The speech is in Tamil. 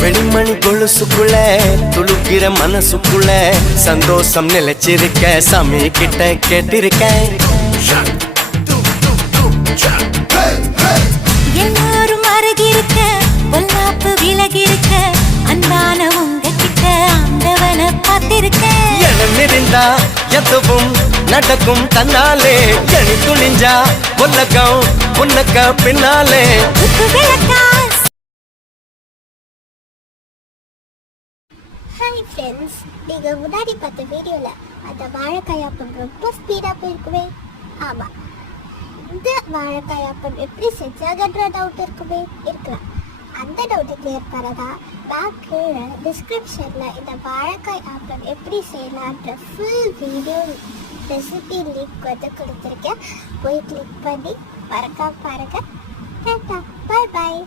வெண்மணி கொலுசுக்குள்ள துளுக்கிற மனசுக்குள்ள சந்தோஷம் நிலைச்சிருக்க சாமி கிட்ட கேட்டிருக்கேன். எல்லாரும் அருகிருக்க பொல்லாப்பு விலகிருக்க அன்பான உங்ககிட்ட ஆண்டவனை பார்த்திருக்கேன். எண்ணம் இருந்தா எதுவும் நடக்கும் தன்னாலே எணி துணிஞ்சா உலகம் உனக்க பின்னாலே. ஹாய் ஃப்ரெண்ட்ஸ், நீங்கள் முன்னாடி பார்த்த வீடியோவில் அந்த வாழைக்காய் அப்பம் ரொம்ப ஸ்பீடாக போயிருக்குமே. ஆமாம், இந்த வாழைக்காய் அப்பம் எப்படி செஞ்சாங்கன்ற டவுட் இருக்கலாம். அந்த டவுட்டை கிளியர் பண்ணதா நான் கீழே டிஸ்கிரிப்ஷனில் இந்த வாழைக்காய் அப்பம் எப்படி செய்யலான்ற ஃபுல் வீடியோ ரெசிபி லிங்க் வந்து கொடுத்துருக்கேன். போய் கிளிக் பண்ணி மறக்காம பாருங்கள். டாடா, பாய் பாய்.